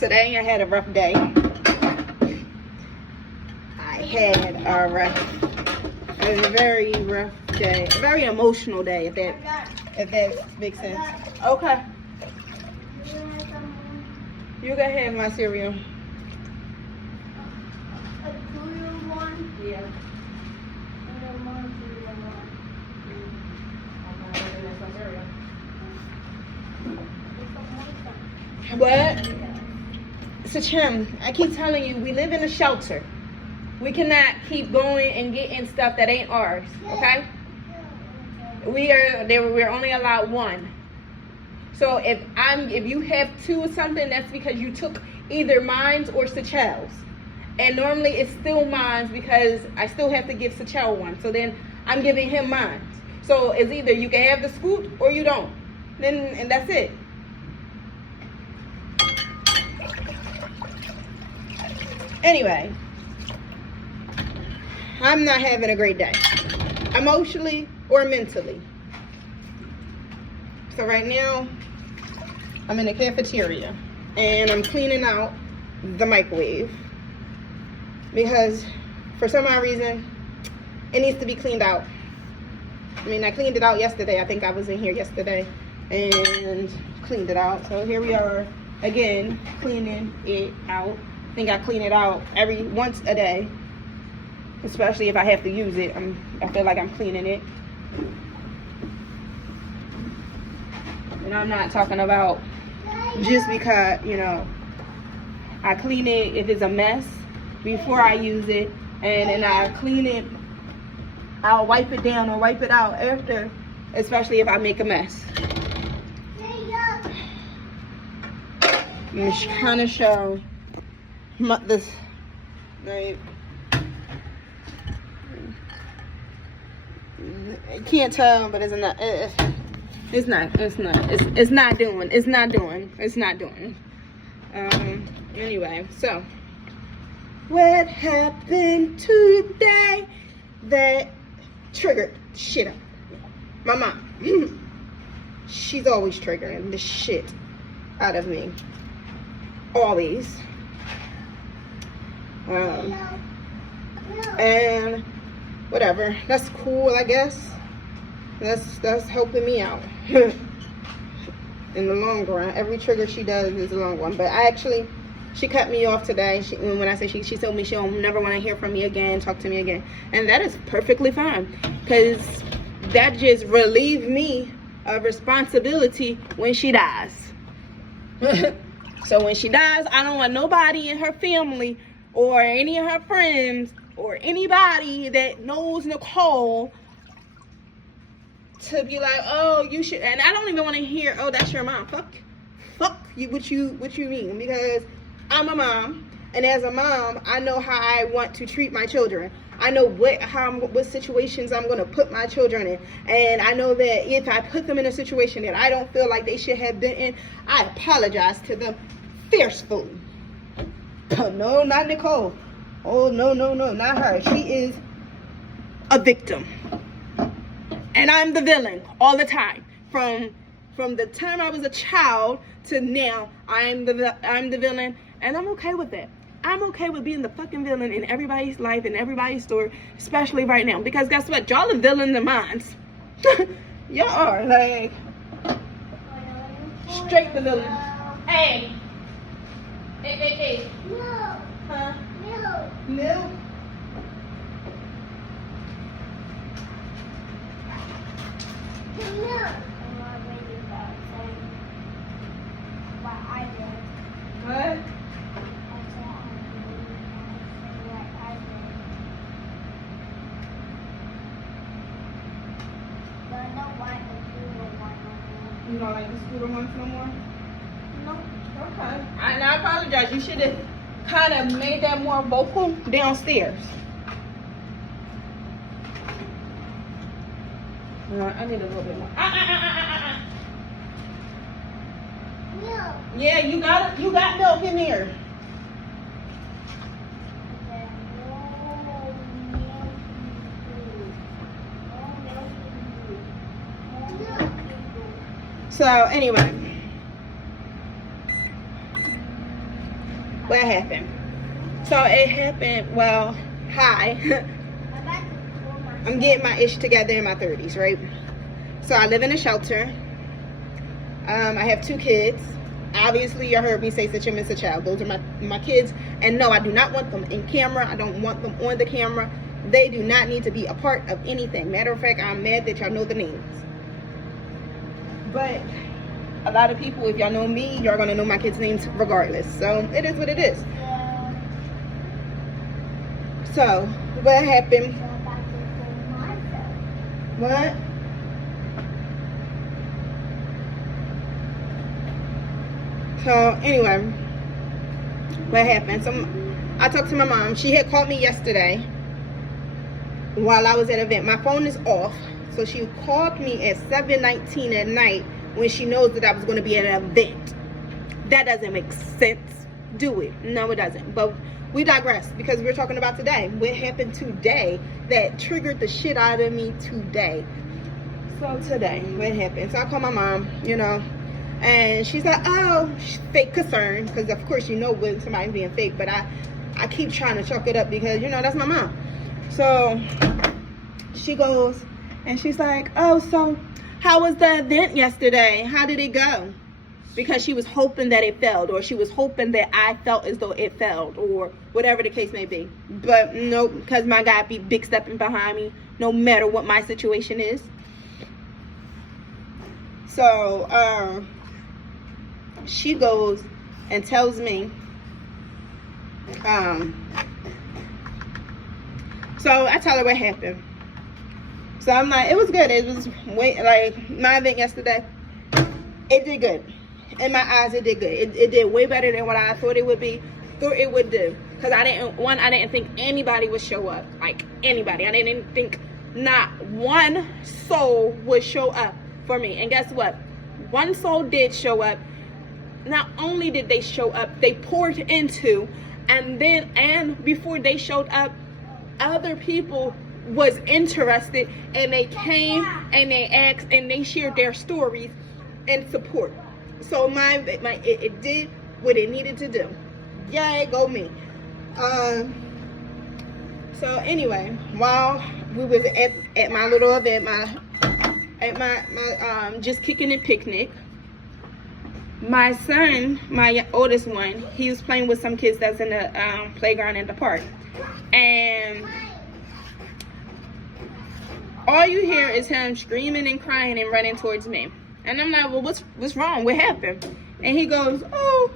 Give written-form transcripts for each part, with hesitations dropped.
Today I had a rough day. I had a very rough day. A very emotional day, if that makes sense. Okay. You go ahead, my cereal. A cereal one? Yeah. And then one cereal one. What? So Chim, I keep telling you, we live in a shelter. We cannot keep going and getting stuff that ain't ours, okay? We're only allowed one. So if you have two or something, that's because you took either mine's or Sachel's. And normally it's still mine's because I still have to give Sachel one. So then I'm giving him mine. So it's either you can have the scoop or you don't. And that's it. Anyway, I'm not having a great day, emotionally or mentally. So right now, I'm in the cafeteria and I'm cleaning out the microwave because for some odd reason, it needs to be cleaned out. I mean, I cleaned it out yesterday. I think I was in here yesterday and cleaned it out. So here we are again, cleaning it out. I think I clean it out once a day, especially if I have to use it. I feel like I'm cleaning it. And I'm not talking about just because, I clean it if it's a mess before I use it, and then I clean it, I'll wipe it down or wipe it out after, especially if I make a mess. I'm just trying to show this, right? I can't tell, but it's not doing. Anyway, so what happened today that triggered shit up? My mom. She's always triggering the shit out of me. Always. And whatever, that's cool, I guess. That's helping me out in the long run. Every trigger she does is a long one. But she cut me off today. When I say she told me she'll never want to hear from me again, talk to me again, and that is perfectly fine, because that just relieves me of responsibility when she dies. So when she dies, I don't want nobody in her family or any of her friends or anybody that knows Nicole to be like, oh, you should. And I don't even want to hear, oh, that's your mom. Fuck you. What you mean? Because I'm a mom, and as a mom, I know how I want to treat my children. I know what situations I'm going to put my children in, and I know that if I put them in a situation that I don't feel like they should have been in, I apologize to them fiercely. No, not Nicole. Oh, no, not her. She is a victim. And I'm the villain all the time. From the time I was a child to now, I'm the villain, and I'm okay with that. I'm okay with being the fucking villain in everybody's life and everybody's story, especially right now. Because guess what? Y'all are villains of mine. Y'all are, like, straight the villain. Hey. No. Huh? No. Milk? No. What? You don't like the scooter ones no more? No. Okay. And I apologize. You should have kind of made that more vocal downstairs. I need a little bit more. No. Yeah, you got milk in there. So anyway, what happened? So it happened, well, hi. I'm getting my ish together in my 30s, right? So I live in a shelter. I have 2 kids. Obviously, you heard me say such a miss a child. Those are my kids. And no, I do not want them in camera. I don't want them on the camera. They do not need to be a part of anything. Matter of fact, I'm mad that y'all know the names. But a lot of people, if y'all know me, y'all gonna know my kids' names regardless. So it is what it is. So what happened? What? So anyway, what happened? So I talked to my mom. She had called me yesterday while I was at an event. My phone is off, so she called me at 7:19 at night when she knows that I was going to be at an event. That doesn't make sense. Do it? No, it doesn't. But we digress because we're talking about today. What happened today that triggered the shit out of me today? So today, what happened? So I called my mom, you know, and she's like, oh, fake concern, because of course you know when somebody's being fake, but I keep trying to chalk it up because, you know, that's my mom. So she goes and she's like, oh, so how was the event yesterday? How did it go? Because she was hoping that it failed, or she was hoping that I felt as though it failed, or whatever the case may be. But no, because my guy be big stepping behind me no matter what my situation is. So she goes and tells me, so I tell her what happened. So I'm like, it was good. It was like my event yesterday. It did good. In my eyes, it did good. It did way better than what I thought it would be. Thought it would do. Because I didn't think anybody would show up. Like anybody. I didn't think not one soul would show up for me. And guess what? One soul did show up. Not only did they show up, they poured into, and before they showed up, other people was interested, and they came and they asked and they shared their stories and support. So it did what it needed to do. Yay, go me. So anyway, while we was at my little event, my just kicking it picnic, my son, my oldest one, he was playing with some kids that's in the playground in the park, and all you hear is him screaming and crying and running towards me. And I'm like, well, what's wrong? What happened? And he goes, oh,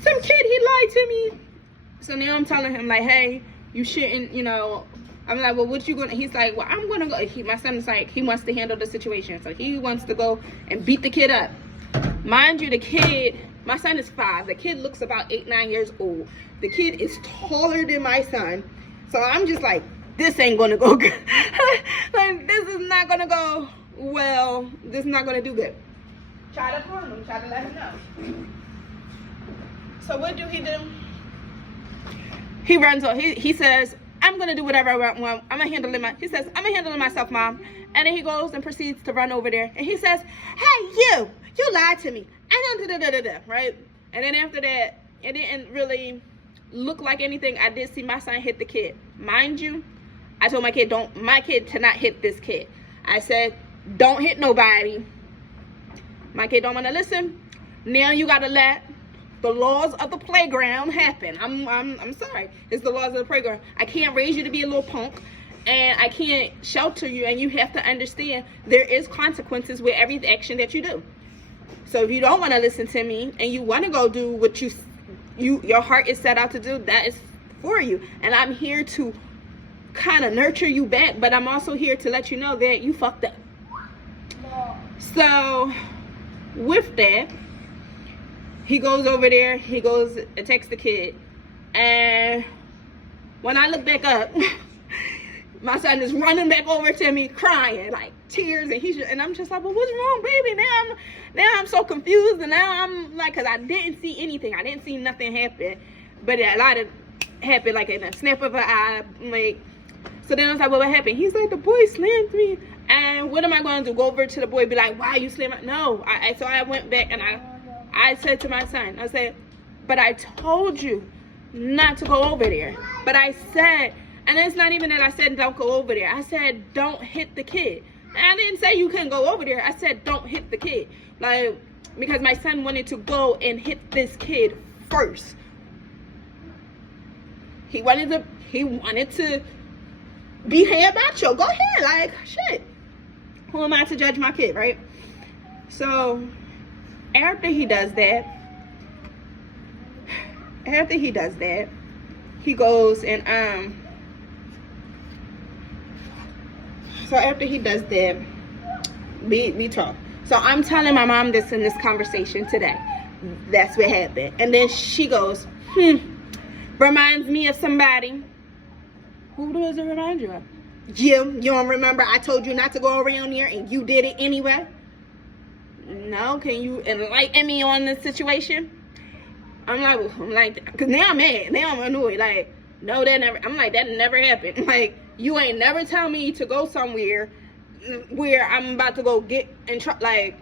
some kid, he lied to me. So now I'm telling him, like, hey, you shouldn't, you know. I'm like, well, what you gonna? He's like, well, I'm gonna go. My son is like, he wants to handle the situation, so he wants to go and beat the kid up. Mind you, the kid, my son is 5. The kid looks about 8, 9 years old. The kid is taller than my son. So I'm just like, this ain't gonna go good. Like, this is not gonna go well. This is not gonna do good. Try to warn him, try to let him know. So what do? He runs on, he says, I'm gonna do whatever I want. I'm gonna handle it. He says, I'm gonna handle it myself, Mom. And then he goes and proceeds to run over there. And he says, hey, you lied to me. Right? And then after that, it didn't really look like anything. I did see my son hit the kid. Mind you, I told my kid to not hit this kid. I said, don't hit nobody. My kid don't want to listen. Now you gotta let the laws of the playground happen. I'm sorry. It's the laws of the playground. I can't raise you to be a little punk, and I can't shelter you, and you have to understand there is consequences with every action that you do. So if you don't want to listen to me and you want to go do what your heart is set out to do, that is for you. And I'm here to kind of nurture you back, but I'm also here to let you know that you fucked up. So with that, he goes over there, he goes and texts the kid, and when I look back up, my son is running back over to me crying, like tears, and I'm just like, well, what's wrong, baby? Now I'm so confused, and now I'm like, because I didn't see anything, I didn't see nothing happen, but a lot of happened like in a snap of an eye, like. So then I was like, well, what happened? He's like, the boy slammed me. And what am I going to do? Go over to the boy and be like, why you slammed me? No. So I went back and I said to my son, I said, but I told you not to go over there. But I said, and it's not even that I said don't go over there. I said don't hit the kid. And I didn't say you couldn't go over there. I said don't hit the kid. Like, because my son wanted to go and hit this kid first. He wanted to be head macho. Go ahead, like, shit. Who am I to judge my kid, right? So after he does that, he goes and so after he does that, we talk. So I'm telling my mom this in this conversation today. That's what happened. And then she goes, reminds me of somebody. Who does it remind you of? Jim, you don't remember I told you not to go around here and you did it anyway? No, can you enlighten me on this situation? I'm like, because now I'm mad. Now I'm annoyed. Like, no, that never, I'm like, that never happened. Like, you ain't never tell me to go somewhere where I'm about to go get in trouble. Like,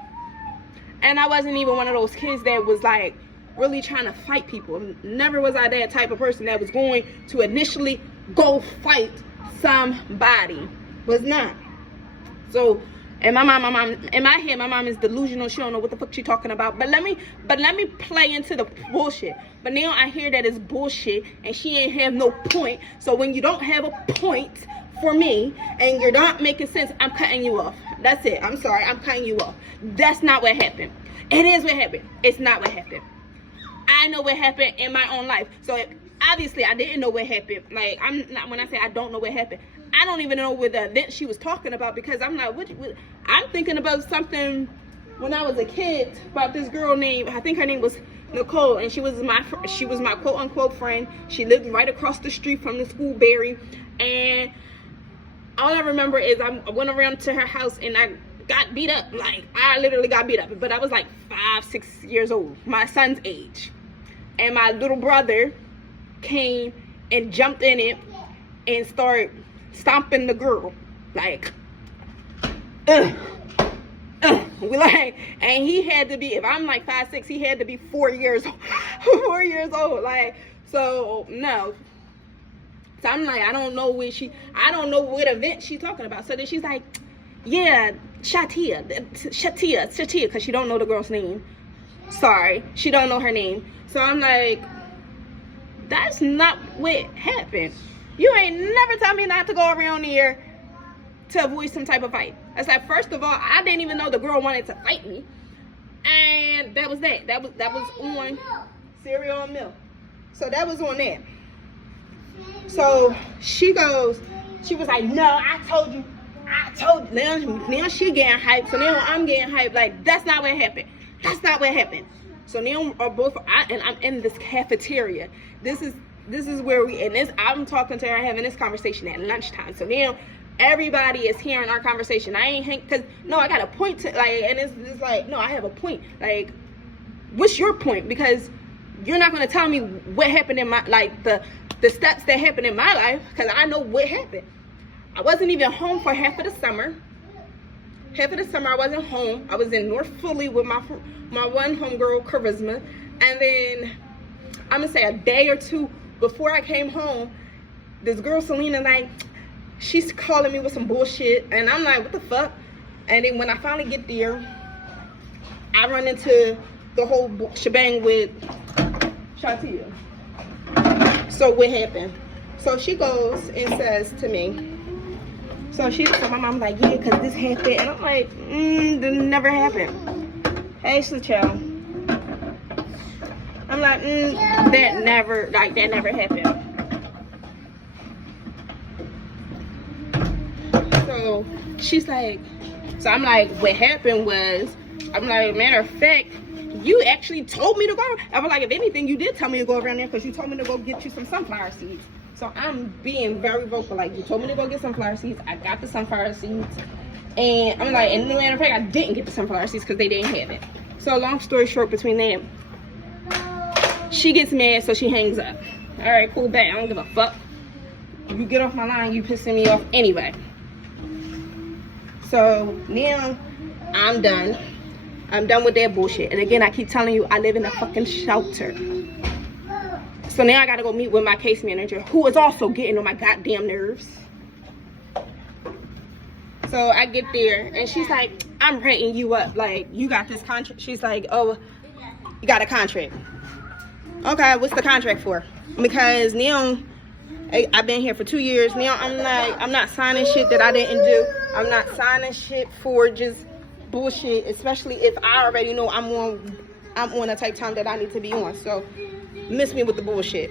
and I wasn't even one of those kids that was like really trying to fight people. Never was I that type of person that was going to initially go fight somebody. Was not. So, and my mom, in my head, my mom is delusional. She don't know what the fuck she talking about. But let me play into the bullshit. But now I hear that it's bullshit and she ain't have no point. So when you don't have a point for me and you're not making sense, I'm cutting you off. That's it. I'm sorry. I'm cutting you off. That's not what happened. It is what happened. It's not what happened. I know what happened in my own life. So obviously I didn't know what happened. Like, I'm not, when I say I don't know what happened, I don't even know what the event she was talking about, because I'm not, I'm thinking about something when I was a kid about this girl named, I think her name was Nicole, and she was my quote unquote friend. She lived right across the street from the school, Barry, and all I remember is I went around to her house and I got beat up. Like, I literally got beat up, but I was like 5-6 years old, my son's age, and my little brother came and jumped in it and started stomping the girl, like, we like, and he had to be, if I'm like 5'6", he had to be 4 years old, 4 years old, like, so, no. So I'm like, I don't know what event she's talking about. So then she's like, yeah, Shatia, because she don't know the girl's name. Sorry, she don't know her name. So I'm like, that's not what happened. You ain't never tell me not to go around here to avoid some type of fight. I said, first of all, I didn't even know the girl wanted to fight me. And that was that. That was on cereal and milk. So that was on that. So she was like, no, I told you. Now she getting hyped. So now I'm getting hyped. Like, that's not what happened. That's not what happened. So now I'm in this cafeteria. This is where I'm talking to her, having this conversation at lunchtime. So now everybody is hearing our conversation. I ain't because no, I got a point to, like, and it's like, no, I have a point. Like, what's your point? Because you're not gonna tell me what happened in my, like, the steps that happened in my life, because I know what happened. I wasn't even home for half of the summer. Half of the summer I wasn't home. I was in North Philly with my one homegirl, Charisma, and then I'm gonna say a day or two before I came home, this girl Selena, like, she's calling me with some bullshit, and I'm like, what the fuck? And then when I finally get there, I run into the whole shebang with Shatia. So what happened? So she goes and says to me, so my mom's like, yeah, because this happened. And I'm like, that never happened. Hey, child. I'm like, that never happened. So she's like, so I'm like, what happened was, I'm like, matter of fact, you actually told me to go. I was like, if anything, you did tell me to go around there because you told me to go get you some sunflower seeds. So I'm being very vocal, like, you told me to go get sunflower seeds. I got the sunflower seeds. And I'm like, and matter of fact, I didn't get the sunflower seeds because they didn't have it. So long story short, between them, she gets mad, so she hangs up. All right, cool, bet. I don't give a fuck. You get off my line, you pissing me off anyway. So now I'm done. I'm done with that bullshit. And again, I keep telling you, I live in a fucking shelter. So now I gotta go meet with my case manager, who is also getting on my goddamn nerves. So I get there, and she's like, I'm renting you up. Like, you got this contract. She's like, oh, you got a contract. Okay, what's the contract for? Because now, I've been here for 2 years. Now I'm not signing shit that I didn't do. I'm not signing shit for just bullshit, especially if I already know I'm on a type time that I need to be on. So miss me with the bullshit.